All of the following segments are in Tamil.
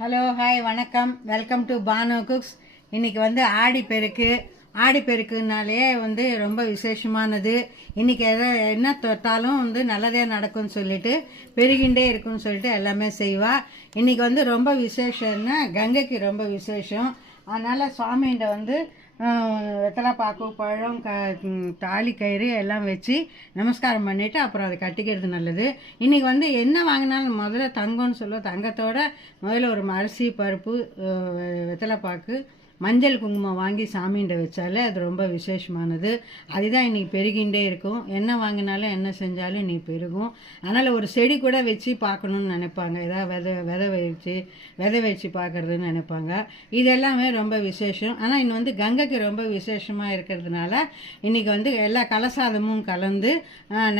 ஹலோ ஹாய் வணக்கம். Welcome to Bhanu cooks. இன்றைக்கி வந்து ஆடிப்பெருக்குனாலே ரொம்ப விசேஷமானது. இன்றைக்கி என்ன தொட்டாலும் நல்லதே நடக்கும்னு சொல்லிட்டு பெருகின்றே இருக்குன்னு சொல்லிட்டு எல்லாமே செய்வா. இன்றைக்கி ரொம்ப விசேஷம்னா கங்கைக்கு ரொம்ப விசேஷம். அதனால் சுவாமிகிட்ட வெத்தலை பாக்கு பழம் தாலி கயிறு எல்லாம் வச்சு நமஸ்காரம் பண்ணிவிட்டு அப்புறம் அதை கட்டிக்கிறது நல்லது. இன்றைக்கி என்ன வாங்கினாலும் முதல்ல தங்கம்னு சொல்லுவோம். தங்கத்தோட முதல்ல ஒரு அரிசி பருப்பு வெத்தலை பாக்கு மஞ்சள் குங்குமம் வாங்கி சாமிகிட்ட வச்சாலே அது ரொம்ப விசேஷமானது. அதுதான் இன்றைக்கி பெருகின்றே இருக்கும். என்ன வாங்கினாலும் என்ன செஞ்சாலும் இன்றைக்கி பெருகும். அதனால் ஒரு செடி கூட வச்சு பார்க்கணுன்னு நினைப்பாங்க. ஏதாவது விதை வச்சு பார்க்குறதுன்னு நினைப்பாங்க. இது எல்லாமே ரொம்ப விசேஷம். ஆனால் இன்னும் கங்கைக்கு ரொம்ப விசேஷமாக இருக்கிறதுனால இன்றைக்கி எல்லா கலசாதமும் கலந்து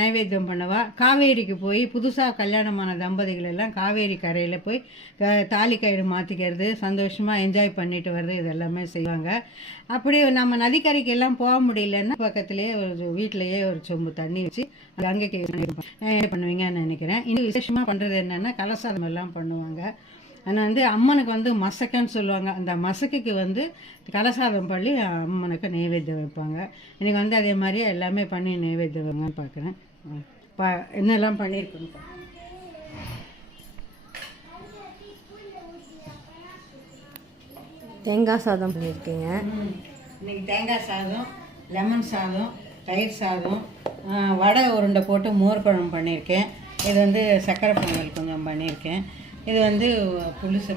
நைவேத்தியம் பண்ணுவா. காவேரிக்கு போய் புதுசாக கல்யாணமான தம்பதிகள் எல்லாம் காவேரி கரையில் போய் தாலி கயிறு மாற்றிக்கிறது, சந்தோஷமாக என்ஜாய் பண்ணிட்டு வர்றது, இதெல்லாம் எல்லாமே செய்வாங்க. அப்படி நம்ம நதிக்கரைக்கு எல்லாம் போக முடியலன்னா பக்கத்துலேயே ஒரு வீட்டிலையே ஒரு சொம்பு தண்ணி வச்சு கங்கைக்கு பண்ணுவீங்கன்னு நினைக்கிறேன். இன்னும் விசேஷமாக பண்ணுறது என்னென்னா கலசாதம் எல்லாம் பண்ணுவாங்க. ஆனால் அம்மனுக்கு மசக்கன்னு சொல்லுவாங்க. அந்த மசக்குக்கு கலசாதம் பண்ணி அம்மனுக்கு நைவேத்தியம் வைப்பாங்க. எனக்கு அதே மாதிரியே எல்லாமே பண்ணி நைவேத்தியம் வைங்கன்னு பார்க்குறேன். என்னெல்லாம் பண்ணியிருக்கோன்னு தேங்காய் சாதம் பண்ணியிருக்கீங்க. இன்றைக்கி தேங்காய் சாதம், லெமன் சாதம், தயிர் சாதம், வடை உருண்டை போட்டு மோர் குழம்பு பண்ணியிருக்கேன். இது சக்கரை பொங்கல் கொஞ்சம் பண்ணியிருக்கேன். இது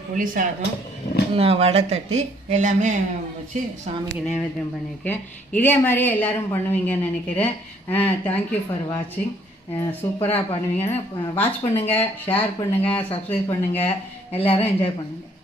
புளி சாதம், வடை தட்டி எல்லாமே வச்சு சாமிக்கு நைவேத்தியம் பண்ணியிருக்கேன். இதே மாதிரியே எல்லோரும் பண்ணுவீங்கன்னு நினைக்கிறேன். தேங்க்யூ ஃபார் வாட்சிங். சூப்பராக பண்ணுவீங்கன்னா வாட்ச் பண்ணுங்கள், ஷேர் பண்ணுங்கள், சப்ஸ்கிரைப் பண்ணுங்கள். எல்லோரும் என்ஜாய் பண்ணுங்கள்.